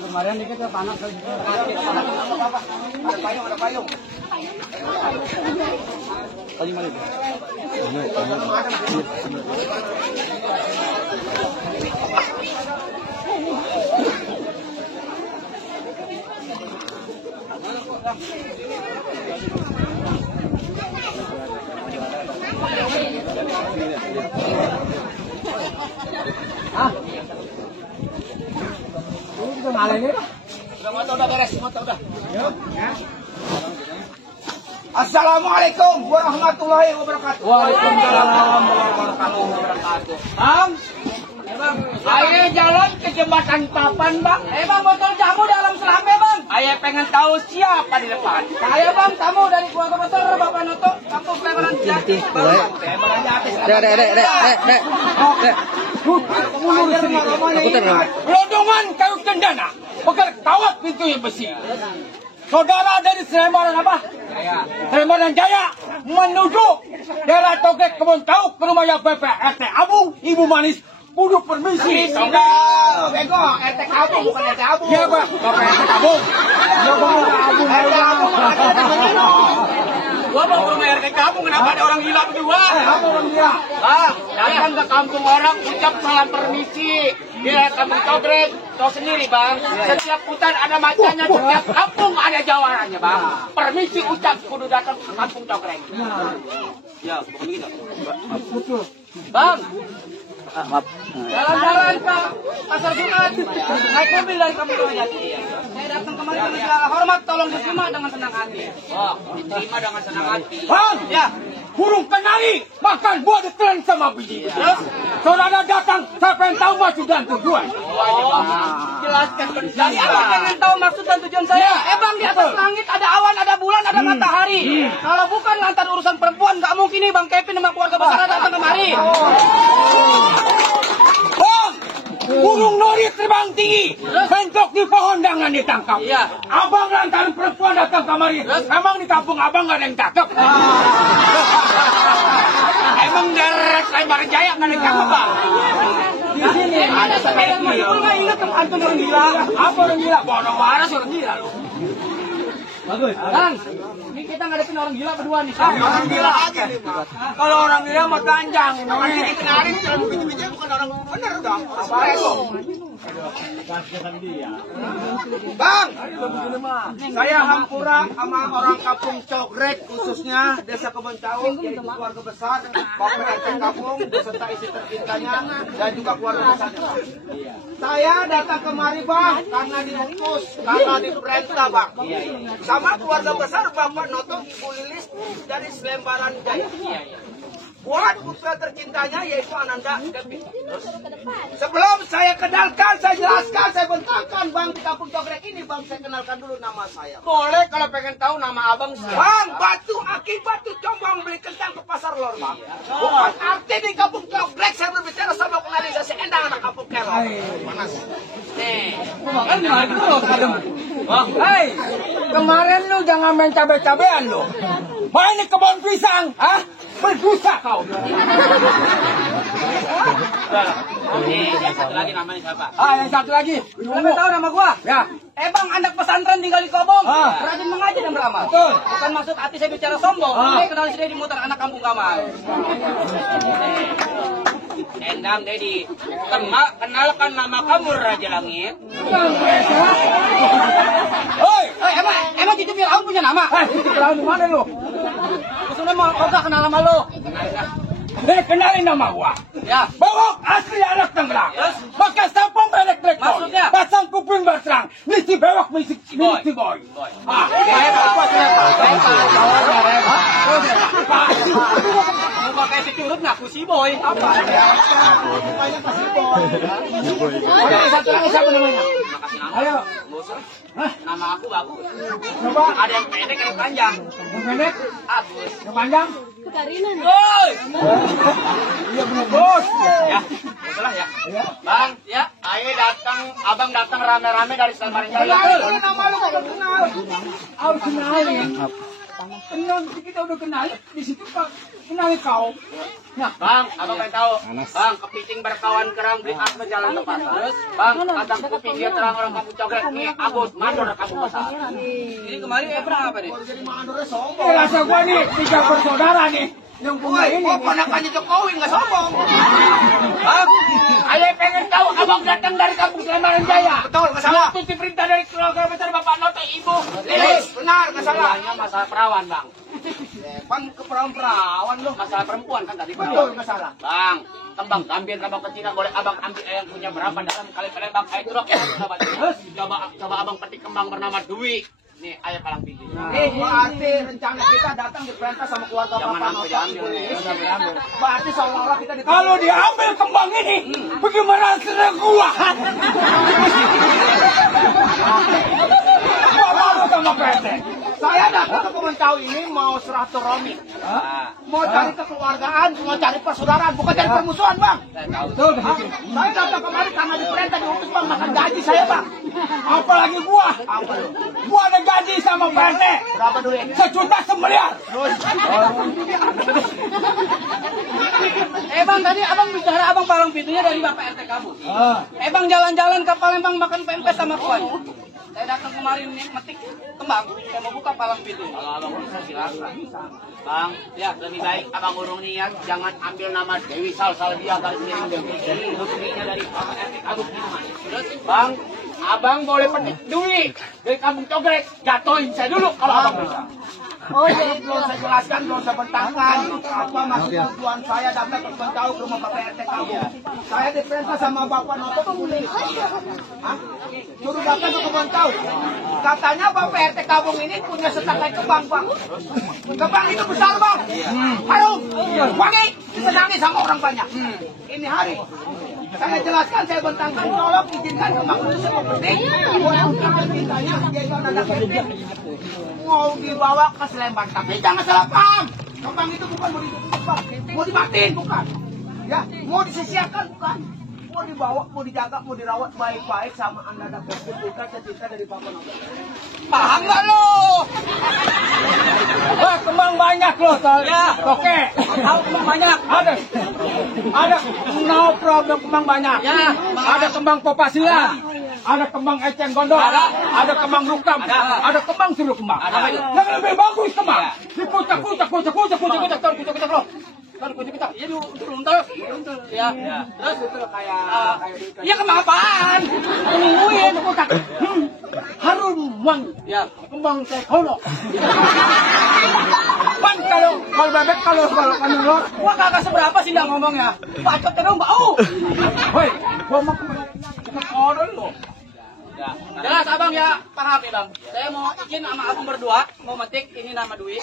Kemarin dikit ya panas lagi. Ada payung. Payung mana itu? Udah beres, udah. Assalamualaikum warahmatullahi wabarakatuh. Waalaikumsalam warahmatullahi wabarakatuh. Bang, Saya jalan ke jembatan Papan, Bang. bang, botol jamu dalam selamnya, bang. Saya pengen tahu siapa di depan. Saya, bang, tamu dari keluarga besar Bapak Noto, kampung Plebaran Jati. Plebaran Jati. Lodongan kayu cendana, pegal kawat pintunya besi. Saudara dari Selembaran apa? Selembaran Jaya menuju daerah Togek Kebun Tauk ke rumahnya Bapak RT Abung, Ibu Manis. Kudu permisi. Bego, RT Abung bukan RT Abung. Iya, Pak. Bapak RT Abung. RT Abung Gua mau ke rumah RT Abung, kenapa ada orang gila berdua? orang gila. Bang, datang ke kampung orang, ucap salam permisi. Dia kampung Togrek, tahu sendiri, Bang. Setiap hutan ada macannya, setiap kampung ada jawarannya, Bang. Permisi ucap, kudu datang ke kampung Togrek. Ya, bukan gitu. Betul. Bang, Maaf. jalan-jalan ke Pasar Jumat, naik mobil dari kampung Jati. Saya datang kemari dengan segala hormat, tolong diterima dengan senang hati. Wah, diterima dengan senang hati. Bang, ya. Burung kenari makan buah ditelan sama biji. Terus, saudara datang, saya pengen tahu maksud dan tujuan. Oh, jelaskan Jadi Abang pengen tahu maksud dan tujuan saya? Bang, di atas langit ada awan, ada bulan, ada matahari. Kalau bukan lantaran urusan perempuan, nggak mungkin nih Bang Kevin sama keluarga besar datang kemari. Bang, burung nori terbang tinggi, bentuk di pohon jangan ditangkap. Iya. Abang lantaran perempuan datang kemari. Emang di kampung abang nggak ada yang cakep? Emang daerah Sleman Jaya nggak ada yang cakep, Bang? Di sini ada sepeda. Nggak ingat antum orang gila? Apa orang gila? Bodoh waras orang gila loh. Bagus. Bang, ini kita ngadepin orang gila berdua nih. Orang gila aja. Kalau orang gila mah ganjang. Orang ini kenalin jalan biji-biji bukan orang bener dong. Bang, saya Hampura sama orang kampung Cogrek khususnya Desa Kebun Tauk, yaitu keluarga besar Bapak RT kampung beserta isi tercintanya dan juga keluarga besarnya. Saya datang kemari Bang karena diutus, karena diperintah Bang. Sama keluarga besar Bapak Noto, Ibu Lilis dari Selembaran Jaya. Buat putra tercintanya yaitu Ananda Kevin. Sebelum saya kenalkan, saya jelaskan, saya bentangkan Bang di kampung Cogrek ini Bang, saya kenalkan dulu nama saya. Boleh kalau pengen tahu nama abang siapa? Bang, batu aki batu combong beli kentang ke pasar lor Bang. Bukan arti di kampung Cogrek saya berbicara sama penganisasi endang anak kampung Kero. Panas. Nih. Hei, Kemarin lu jangan main cabe-cabean lu. Main di kebun pisang, ah? Berdosa kau. Nih, yang satu lagi namanya siapa? yang satu lagi. Lu tahu nama gua? Ya. Bang, anak pesantren tinggal di Kobong. Rajin mengaji dan beramal. Betul. Bukan maksud hati saya bicara sombong. Saya kenal sini dimutar anak kampung kamar. Endang Dedi, kenalkan nama kamu Raja Langit. Oi, emang gitu biar aku punya nama? Kenal di mana lu? Sudah mau kau gak kenal sama lo? Kenalin nama gua. Ya. Bawok asli anak Tangerang. Pakai sampung belek blackboy. Maksudnya? Pasang kuping berserang. Misi bewok, misi boy. Ah, Mau pakai si curut ngaku si boy. Apa? Mukanya si boy. Satu lagi siapa namanya? Ayo. Hah? Nama aku bagus. Coba. Ada yang pendek, ada yang panjang. Yang pendek, Agus. yang panjang. Woi. Iya benar bos. Ya, salah ya. Bang, ya, abang datang rame-rame dari Sleman Jaya. Ini nama lu kagak kenal. Harus kenalin. Kenal kita udah kenal. Di situ Pak kenalin kau. Nah, Bang, abang pengen tahu. Bang, kepiting berkawan kerang beli asma jalan tepat. Terus, Bang, abang kuping dia terang orang kampung coklat. Nih, Agus, mandor kampung besar. Ini kemarin pernah apa nih? Jadi mandornya sombong. rasa gua nih 3 bersaudara nih. Yang punya Woi, ini. kok ponakannya Jokowi nggak sombong? Bang, ayah pengen tahu abang datang dari kampung Sleman Jaya. Betul, nggak salah. Itu diperintah dari keluarga besar Bapak Noto Ibu. Lilis, benar, nggak salah. Hanya masalah perawan, Bang. Bang ke perawan lo. Masalah perempuan kan tadi, Bang. Betul, nggak salah. Bang, kembang ambil kembang kecil boleh abang ambil yang punya berapa dalam kali bang ayo truk ya terus coba abang petik kembang bernama Dwi. Nih ayah palang pinggir. Berarti rencana kita datang diperintah sama keluarga Jangan Bapak sampai Noto. diambil. Berarti seolah-olah kita Kalau diambil kembang ini, bagaimana serang gua? Gua malu sama PT. Saya datang ke kebun tahu ini mau silaturahmi. Mau cari kekeluargaan, mau cari persaudaraan, bukan cari permusuhan, Bang. Betul, betul. Saya datang kemari karena diperintah diutus Bang makan gaji saya, Bang. Apalagi gua. Apa lu? Gua ada gaji sama PT. Berapa duit? 1,9 miliar. Bang tadi abang bicara abang palang pintunya dari Bapak RT kamu. Bang jalan-jalan ke Palembang makan pempek sama kuahnya. Saya datang kemarin nih metik kembang, saya mau buka palang pintu. Kalau abang bisa silakan. Bang, ya lebih baik abang urung niat jangan ambil nama Dewi Salsalbia kali ini. Resminya dari Bapak RT kamu. Terus Bang, abang boleh petik duit dari kampung Cogrek, jatuhin saya dulu kalau abang bisa. Oh, jadi belum saya jelaskan, belum saya bentangkan apa maksud tujuan saya datang ke kebun tahu ke rumah Bapak RT kamu. Saya diperintah sama Bapak Noto Pemuli. Suruh datang ke kebun tahu. Katanya Bapak RT kampung ini punya setakai kembang, Bang. Kembang itu besar, Bang. Harum, wangi, disenangi sama orang banyak. Ini hari. Saya jelaskan, saya bentangkan, tolong izinkan kembang itu saya mau petik. Mau cintanya, yaitu nada petik. Mau dibawa ke Sleman, tapi jangan salah paham. Kembang itu bukan mau ditutup, Bang. Mau dimatiin, bukan. Ya, mau disisiakan, bukan. Mau dibawa, mau dijaga, mau dirawat baik-baik sama anda dan bukan cinta dari Bapak Noto. Paham nggak lo? Wah, kembang banyak loh, Ya. Oke. Tahu kembang banyak. Ada, no problem kembang banyak. Ya, Ada kembang popasilan. Ada kembang eceng gondok. Ada kembang rukam. Ada kembang suruh kembang. Yang lebih bagus kembang. Dipucak-pucak loh. Iya diuntel. Ya. Terus ya kembang apaan? Nungguin pucak. Harum wangi. Ya. Kembang sekono. Pan kalau bebek kalau menurut. Wah kagak seberapa sih nggak ngomongnya. Bacot terus bau. Woi, gua mau order lo. Ya. Jelas abang ya, paham ya bang. Saya mau izin sama abang berdua mau metik ini nama Dwi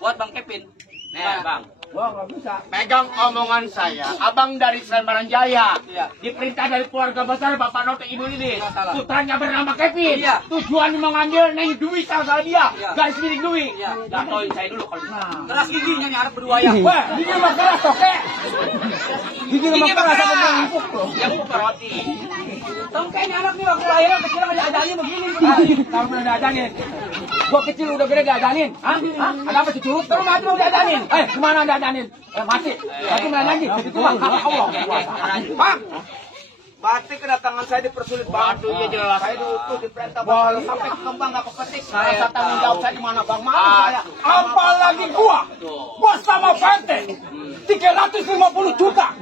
buat Bang Kevin. Nih bang. Wah, nggak bisa. Pegang omongan saya, abang dari Sleman Jaya, diperintah dari keluarga besar Bapak Noto Ibu ini, putranya bernama Kevin, tujuan mengambil Neng Dwi Salsalbia, garis miring Dwi, jatuhin saya dulu kalau bisa. Keras giginya nyarap berdua ya. Wah, gigi mah keras, oke? Gigi mah keras sama empuk loh. Yang buka roti. Tongkenya anak nih waktu lahiran kecil nggak diajarin begini. Kalau udah diajanin, gua kecil udah gede diajanin. Hah? Ada apa cucu? Terus mati mau diajanin? Kemana diajanin? Mati. Mati mana lagi? Itu mah hak Allah. Bang, berarti kedatangan saya dipersulit banget. Waduh, iya jelas. Saya diutus diperintah Bang sampai ke kembang nggak kepetik. Rasa tanggung jawab saya di mana, Bang? Malu saya. Apalagi gua sama Fante 350 juta.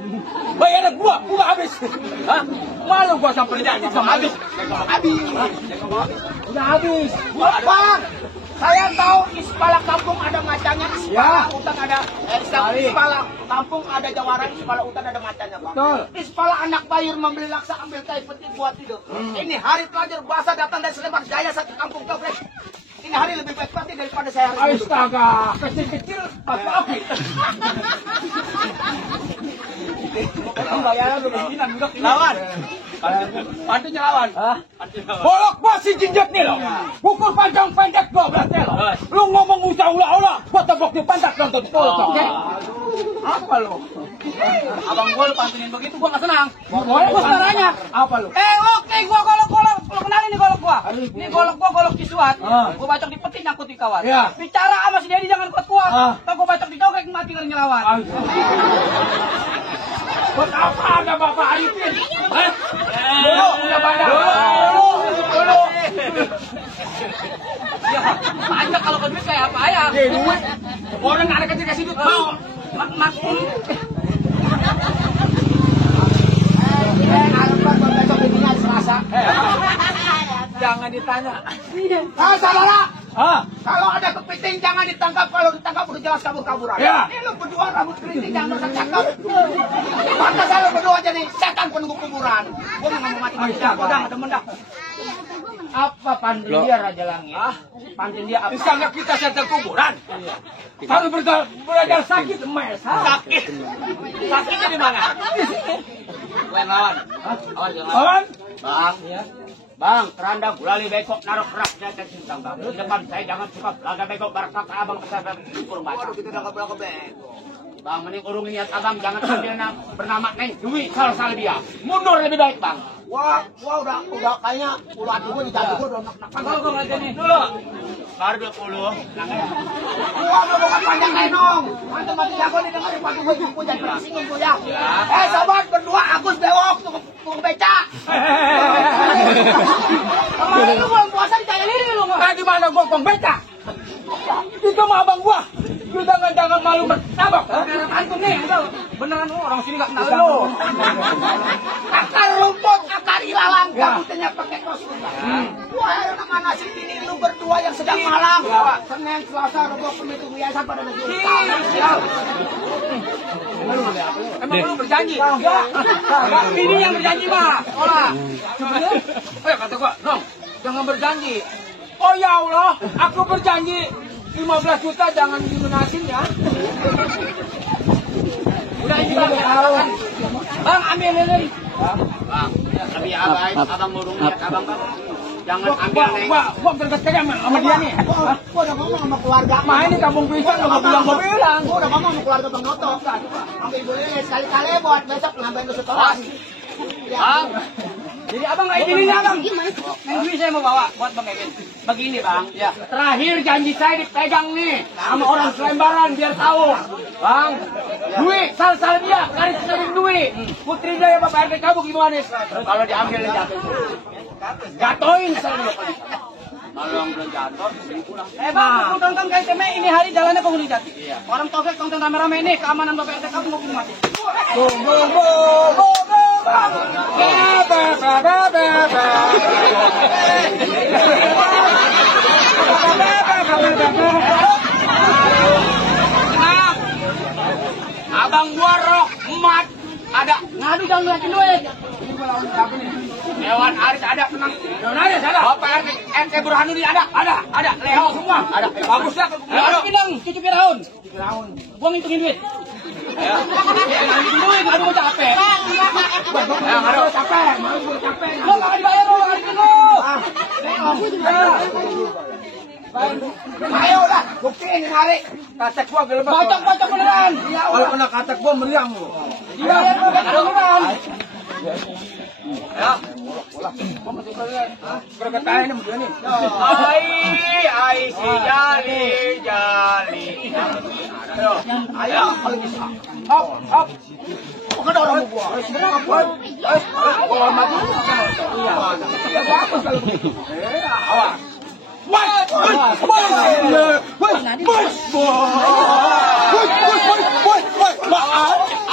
Bayaran gua habis. Hah? Malu gua sampai jadi sama habis. Udah habis. Bang, saya tahu Ispala kampung ada macanya, Ispala hutan ada Ispala kampung ada jawara, Ispala hutan ada macanya, Bang. Betul. Ispala anak bayur membeli laksa ambil kain peti buat tidur. Ini hari pelajar bahasa datang dari Sleman Jaya satu kampung Cogrek. Ini hari lebih baik pasti daripada saya hari ini. Astaga, kecil-kecil pas api. Bayaran udah beginian enggak lawan. Pantinya lawan. Bolok masih jinjak nih lo. Ukur panjang pendek 12 lo. Lu ngomong usah ulah-ulah. Gua tebok di pantat nonton polok. Apa lo? Abang gua lu pantinin begitu gua nggak senang. Gua caranya. Apa lo? Oke, gua golok. Lu kenalin nih golok gua. Ini golok gua golok Cisuat. Gua bacok di peti nyangkut di kawan. Bicara sama si Dedi jangan kuat-kuat. Kalau gua bacok di cogek mati ngeri ngelawan. Buat apa ada Bapak Arifin? Dulu, udah banyak. Dulu. Ya, banyak kalau ke duit kayak apa ya? Duit. Orang ada kecil kasih duit mau. Maklum. Jangan ditanya. Saudara, kalau ada kepiting jangan ditangkap, kalau ditangkap udah jelas kabur-kaburan. Ya. Ini lu berdua rambut keriting jangan tercakap. Maka saya berdua jadi setan penunggu kuburan. Gua nggak mau mati manusia, gua udah nggak demen dah. Apa pantin dia Raja Langit? Pantin dia apa? Disangka kita setan kuburan. Kalau belajar sakit, mes. Sakit. Sakitnya di mana? Lawan. Lawan? Bang. Bang, keranda gulali bekok naruh kerasnya ke sintang bang. Di depan saya jangan suka belaga bekok barak kata abang kesana kurung baca. Kita udah nggak bekok. Bang, mending urung niat abang jangan ambil bernama Neng Dwi Salsalbia. Mundur lebih baik bang. Wah udah kayaknya ulat gua di jantung gua udah nak. Kalau gua ngajak nih dulu. Baru 20. Gua mau bukan panjang lenong. Antum mati jago nih dengerin pagi gua jumpu jadi persinggung gua ya. Sobat berdua Agus bewok tukang beca. Kemarin lu bulan puasa dicaya liri lu. Di mana gua kong beca? Itu mah abang gua. Lu jangan malu bertabak. Antum nih, beneran orang sini nggak kenal lu. Akar rumput, akar ilalang, kabutnya pakai kostum. Wah, yang mana sih ini lu berdua yang sedang malang. Senin, Selasa, Rabu, Kamis itu biasa pada negeri. Emang lu berjanji? Enggak. Ini yang berjanji mah. Olah. Kata gua, Nong, jangan berjanji. Oh ya Allah, aku berjanji 15 juta jangan dilunasin ya. Udah ini bang, bang ambil ini. Bang, tapi abang murung lihat abang bang. Jangan ambil neng. Gua berdekat sama dia nih. Gua udah ngomong sama keluarga. Mah ini kampung pisang gua bilang. Gua udah ngomong sama keluarga Bang Noto. Sampai Ibu Lili sekali-kali buat besok nambahin lu setoran. Bang, jadi abang nggak izinin ya bang? Neng Dwi saya mau bawa buat bang Evin. Begini bang, ya. Terakhir janji saya dipegang nih sama orang Selembaran biar tahu. Bang, Dwi, Salsalbia, garis miring Dwi. Putri Jaya Bapak RT Kabu gimana? Kalau diambil jatuh. Jatuhin saya. Kalau yang belum jatuh, sini pulang. Bang, aku tonton kayak teme ini hari jalannya ke Gunung Jati. Orang Togek tonton rame-rame ini keamanan Bapak RT Kabu mau mati. Abang gua roh emat ada ngadu jangan ngeliatin duit. Hewan Aris ada tenang. Hewan Aris ada. Bapak RT Burhanuddin ada. Leho semua ada. Baguslah. Ada bidang cucu Firaun. Gua ngitungin duit. Ya. Ngitungin duit, aduh capek. Aduh capek. Lo nggak dibayar lo, ngaritin lo. Ayo udah, buktiin hari. Katek gua gelebek. Bacok beneran. Kalau kena katek gua meriang lu. Dibayar lo beneran. Ya. Berkata ini mudah nih. Ai si jali. Ayo, Hop. kok ada orang gua. Gua maju. Iya. Ya bagus kalau begitu. Awas.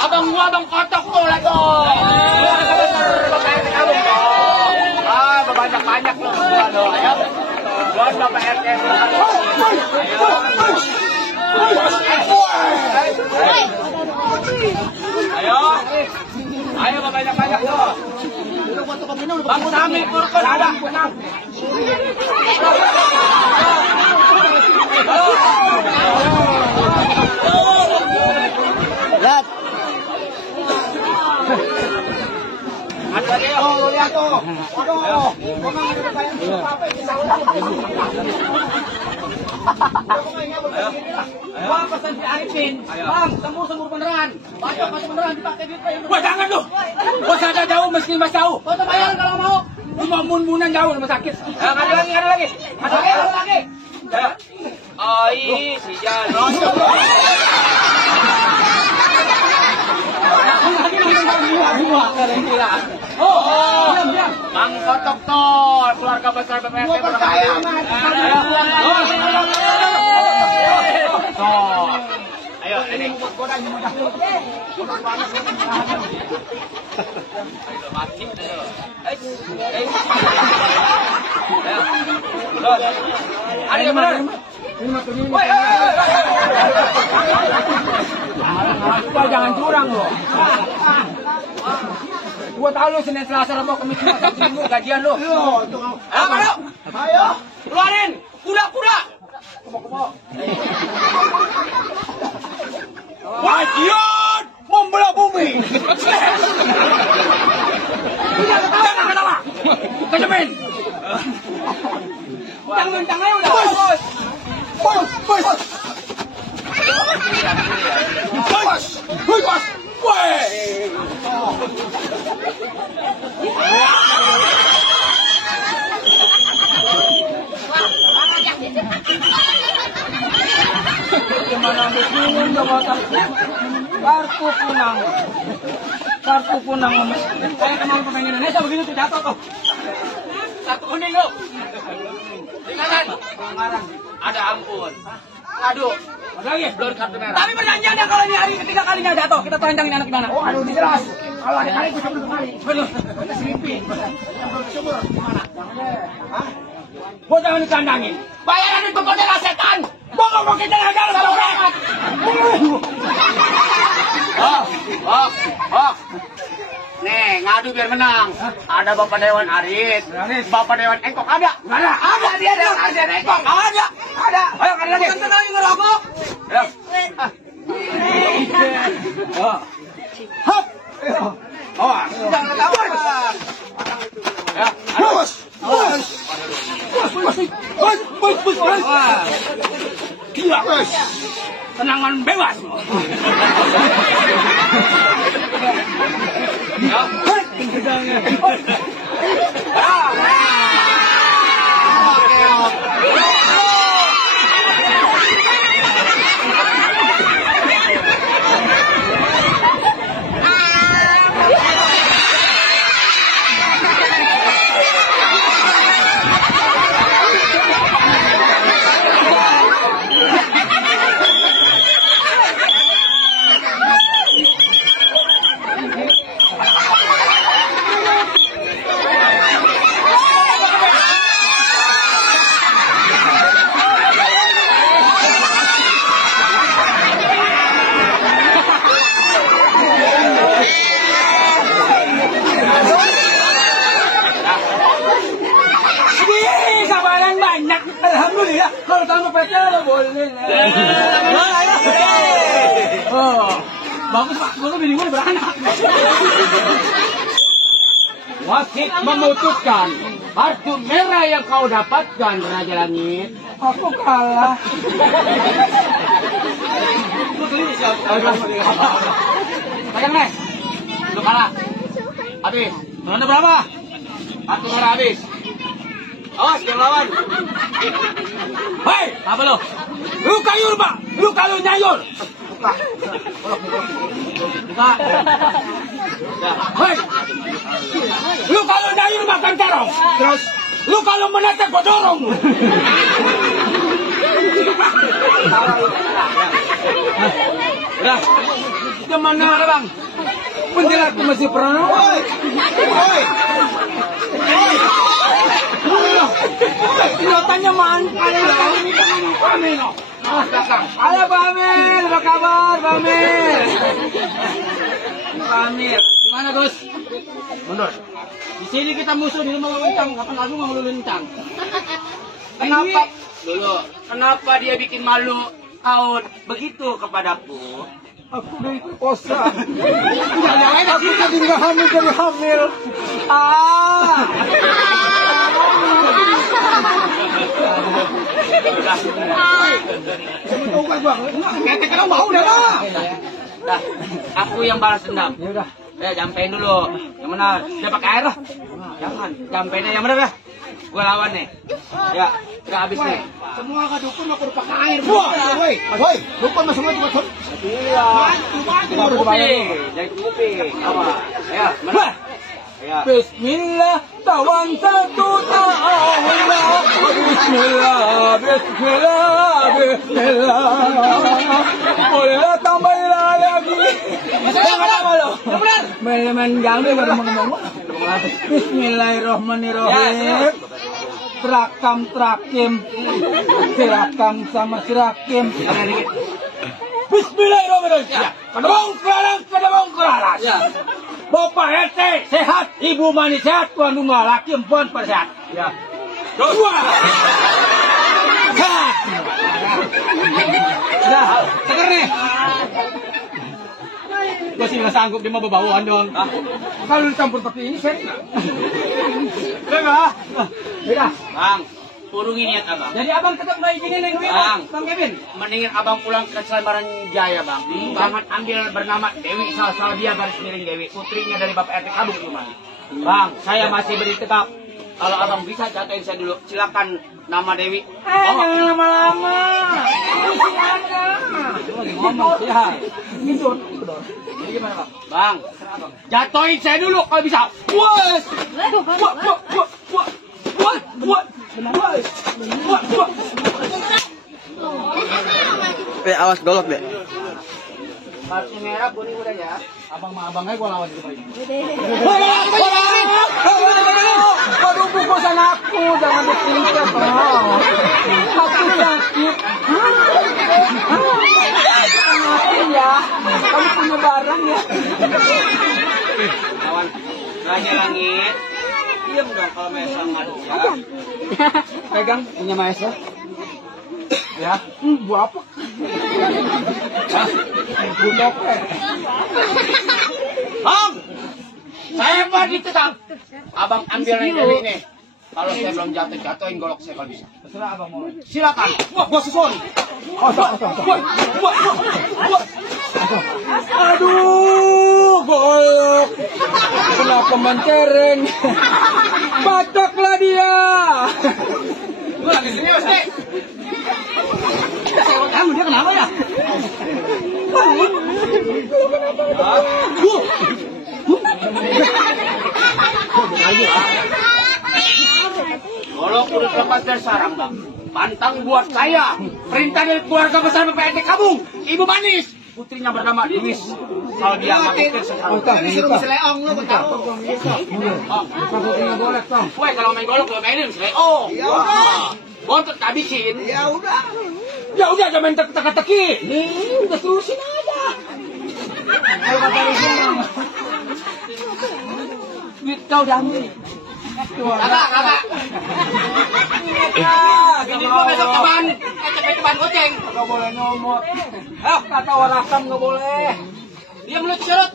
Abang gua abang kotok tuh lagi. Banyak loh gua loh ya. Gua Bapak RT. Ayo banyak loh. Bang Sami kurkun ada. Lihat. Ada lagi. jatuh. Waduh, memang ada bayar apa ini sahur. Bang, pesan si Arifin. Bang, semur beneran. Bacok beneran dipakai duit. Wah, jangan lu. Gua sadar jauh meski mas jauh. Foto bayaran kalau mau. Cuma mun-munan jauh rumah sakit. Ada lagi. Ai, si Jano. Mang Kotok Tor, keluarga besar BPRT. Gua percaya Ayo, ini mati. Ada yang benar? Wah, jangan curang lo. Gua tahu lu Senin Selasa Rabu Kamis Jumat Sabtu Minggu gajian lu. Ayo. Keluarin kuda. Gajian membelah bumi. Jangan ketawa. Kejemin. Tangan udah. Bos. Woi. Gimana bingung jabatan kartu punang Saya kenal pemain Indonesia begini tuh jatuh tuh. Satu kuning lo. Di kanan. Ada ampun. Aduh. lagi Belum kartu merah. Tapi perjanjian ya kalau ini hari ketiga kalinya jatuh, kita telanjangin anak gimana? oh aduh jelas kalau ada kali bisa kali Betul. kita selipin sumur gimana gua jangan dikandangin Bayaran itu kodera setan. gua nggak mau kita ngajar sama mereka Nih, ngadu biar menang. Ada Bapak Dewan Aris, Bapak Dewan Engkok ada. nggak ada Dia Dewan Aris dan Engkok. Ada. Ayo kali lagi. Tentu lagi ngerokok. Ayo. hop Jangan tahu. Ya, bos gila tenangan bebas kabaran banyak alhamdulillah kalau tambah pacar boleh bagus pak gue bini gue beranak wasit memutuskan kartu merah yang kau dapatkan Raja Langit aku kalah pegang nih lu kalah habis mana berapa kartu merah habis. Awas, jangan lawan. Hei, apa lo? Lu kayur, Pak. Lu kalau nyayur. Buka. Hei. Lu kalau nyayur makan terong. Terus, lu kalau menetek gua dorong. Udah. Gimana, Bang? Penjelat masih pernah. Woi. Pilotnya mantan Halo Pak Amir, apa kabar Pak Amir? Pak Amir, gimana Gus? Mundur. Di sini kita musuh di rumah Lencang, kapan lagu mau Lencang? Kenapa? Dulu, kenapa dia bikin malu out begitu kepadaku? Aku diperkosa. Jangan aku jadi nggak hamil. Kita mau udah lah. Dah, aku yang balas dendam. Ya udah. Jampein dulu. Yang benar. Dia pakai air lah. Jangan. Jampeinnya yang benar dah. Gua lawan nih. Ya, udah habis nih. Semua nggak dukun aku udah pakai air. Woi, dukun masuk lagi betul. Iya. Jadi kopi. Apa? Ya, benar. Ya. Bismillah, tawan satu ta'awillah. Bismillah. Boleh tambah lagi. Benar. Jangan baru ngomong. Bismillahirrahmanirrahim. Terakam sama sirakim. Bismillahirrahmanirrahim. Kedabong kelaras. Bapak RT sehat, Ibu Mani sehat, tuan rumah laki perempuan pada sehat. Ya. Dua. Sehat. Dah, seger nih. Gue sih nggak sanggup dia mau berbauan dong. Kalau dicampur pakai ini, saya enggak. Beda. Bang, urungi niat abang. Jadi abang tetap nggak izinin yang Bang Kevin. Mendingan abang pulang ke Slebaran Jaya bang. Jangan ambil bernama Dewi Salsabia garis miring Dewi, putrinya dari Bapak RT Kabung Cuman. Bang, saya masih beri tetap. Kalau abang bisa jatuhin saya dulu, silakan nama Dewi. Jangan lama-lama. Lagi ngomong ya. Gitu. Jadi gimana bang? Bang, jatuhin saya dulu kalau bisa. Puas. Awas golok deh. Kartu merah kuning udah ya. Abang mah abangnya gua lawan juga ini. Aduh, bukusan aku, jangan ditingkat. Aku sakit. Maafin ya, kamu punya barang ya. Kawan, Raja Langit. Diam dong kalau Maesa ngadu. Pegang punya Maesa. Ya, buat apa? Buat Bang, saya mau ditetap. Abang ambil yang Dewi ini. Kalau saya belum jatuhin golok saya kalau bisa. terserah abang mau. Silakan. Wah, gua susun. Aduh, golok. Kenapa mencereng? Bataklah dia. Lu lagi sini, Mas. Kamu dia kenapa ya? Golok udah lepas dari sarang, Bang. Pantang buat saya. Perintah dari keluarga besar BPRT Kabung. Ibu Manis. Putrinya bernama Dewi. Kalau dia nggak mungkin sekarang. Disuruh seleong lu tahu. Woi, kalau main golok lo mainin seleong. Ya udah. Bontot habisin. Ya udah. Ya udah jangan main teka-teki. Nih, udah terusin aja. Ayo kata Rizal. Duit kau udah ambil. Kakak. Gini gua besok teman. Teman goceng. Nggak boleh nyomot. Kata warakan nggak boleh. Dia mulut cerut.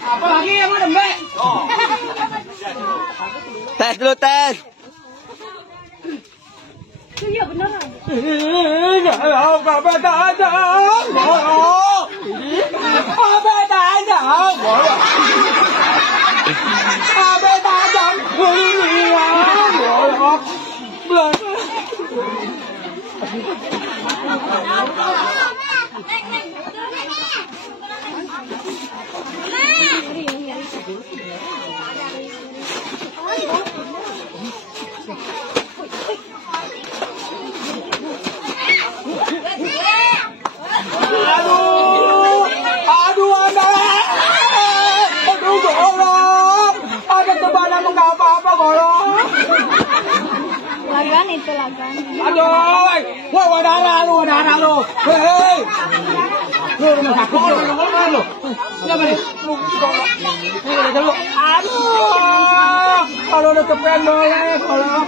Apa lagi yang ada, Mbak? Oh. Tes dulu, tes. Iya beneran. Aduh, golok. Ada tebanan nggak apa-apa, golok. Lagan itu lagan. Aduh, wah darah lu. Hei, lu rumah sakit. tangan lo. Siapa nih? Ini udah dulu. Aduh, kalau udah kepen boleh, kalau.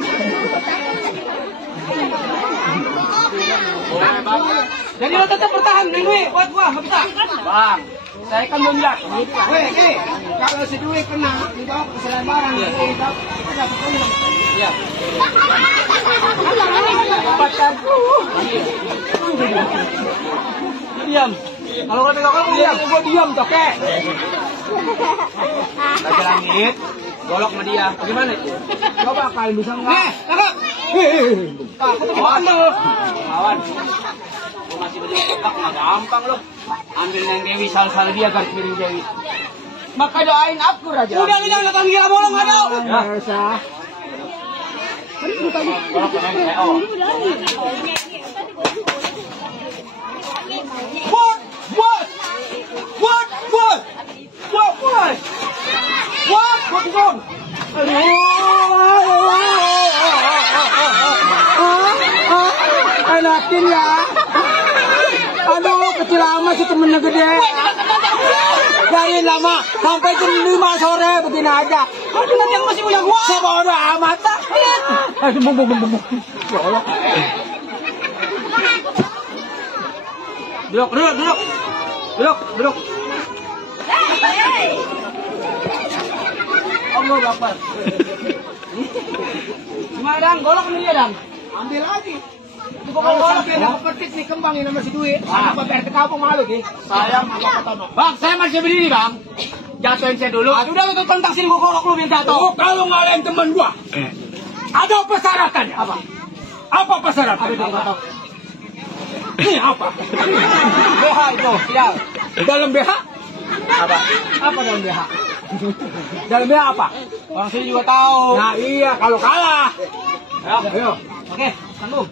Jadi lo tetap bertahan, Dwi. Buat gua, nggak bisa. Bang, saya kan belum lihat. Weh, kalau si Dwi kena, dibawa ke selebaran. Iya. Pacarku. Diam. Kalau kata kakak, diam. Gua diam, Tokek. Raja Langit, golok sama dia. Bagaimana? Coba kalian bisa nggak? Kakak. Aku tuh gimana lo? Kawan. Lu masih berjebak, nggak gampang lo. Ambil Neng Dewi, sal-sal dia garis miring Dewi. Maka doain aku, Raja. Udah lu jangan datang gila bolong, nggak tahu. Nggak usah. Golok ke Neng PO. Enakin ya. Aduh, kecil amat sih temennya gede. Dari lama sampai jam 5 sore begini aja. Aduh, nanti yang masih punya gua. Sebodoh amat. Bung. Ya Allah. Duduk. Allah Akbar. Gimana, Dang? Golok nih ya, Dang? Ambil lagi. Kalau golok Dia mau petik nih kembang ini sama si Dwi. Apa RT kampung malu nih? sayang apa kata Bang, saya masih berdiri, Bang. Jatuhin saya dulu. Udah lu pentak sini gua golok lu minta jatuh. Oh, kalau ngalahin teman gua. Ada persyaratannya. Apa? Apa persyaratannya? Tahu. Ini apa? BH itu, sial. Dalam BH? Apa? Apa dalam BH? Dalam BH apa? Orang sini juga tahu. Nah iya, kalau kalah. Ayo. Oke, tangguh.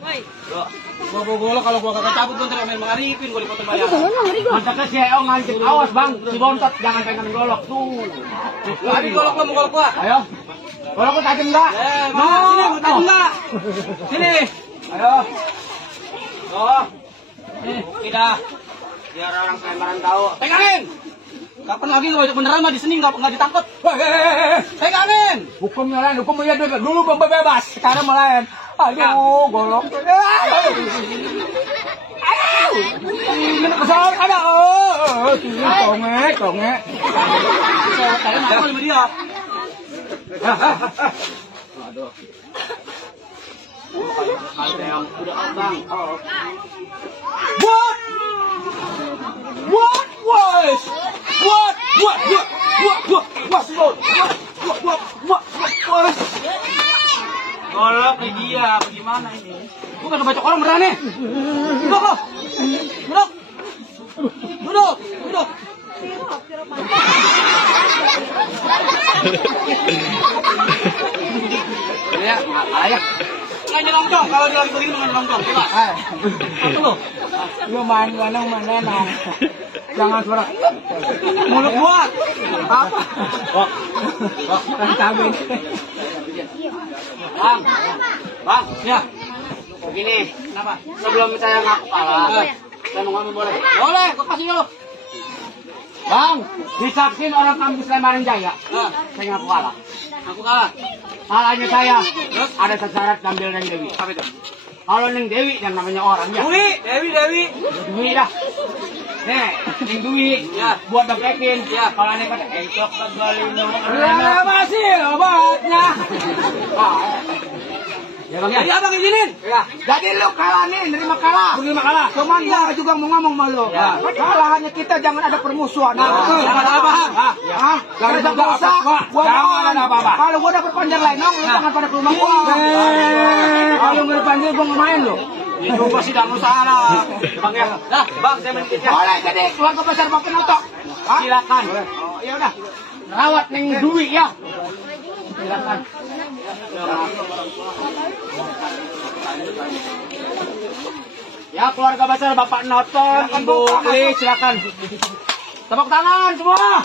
Gua golok kalau gua kagak cabut tuh ntar main mengaripin gua dipotong bayar. Mantapnya si Eo ngancik. Awas bang, si bontot jangan pegang golok tuh. Tadi golok lu mau golok gua. Ayo. Golok lu tajam enggak? Mana sini gua tajam enggak? Sini. Ayo. Oh. Nih, kita biar orang Sleman tahu. Pegangin. Kapan lagi kalau beneran mah di sini enggak ditangkap. Pegangin. Hukumnya lain, hukumnya dulu bebas, sekarang lain. Aduh, golok. Ini kesal ada. Tongek. Saya mau sama dia. Aduh. Kalau yang udah abang. Golok nih dia, bagaimana ini? Bukan ngebacok orang beneran nih. Duduk. Ya, ayak. Nggak nyelongcong, kalau dia lagi begini nggak nyelongcong. Coba. Apa lu? Lu main mana? Jangan suara. Mulut gua. Apa? Kan cabai. Bang, ya. Begini, kenapa? Sebelum saya ngaku kalah, saya mau ngomong boleh? Boleh, gua kasih dulu. Bang, disaksin orang kampus Sleman Jaya. Saya ngaku kalah. Ngaku kalah. Salahnya saya. Ada syarat ngambil Neng Dewi. Apa itu? Kalau Neng Dewi yang namanya orang ya. Dewi. Dewi dah. Nih, Neng Dewi. Ya. Buat Bang Kevin. Ya. Kalau aneh kata encok kegalino. Masih obatnya. Ya bang ya. Jadi abang izinin. Ya. Jadi lu kalah nih, nerima kalah. Cuman gua juga mau ngomong sama lu. Ya. Kalah hanya kita jangan ada permusuhan. Jangan ada apa. Jangan ada dosa. Jangan ada apa-apa. Kalau gua dapat panjar lain, lu jangan pada ke rumah gua. Kalau nggak panjar gua nggak main lu. Itu pasti tidak salah. Bang ya. Nah, bang saya main kita. Boleh jadi keluar ke pasar Bapak Noto. Silakan. Oh, ya udah. Rawat Neng Dewi ya. Silakan. Ya keluarga besar Bapak Noton, Ibu Li, silakan. Tepuk tangan semua.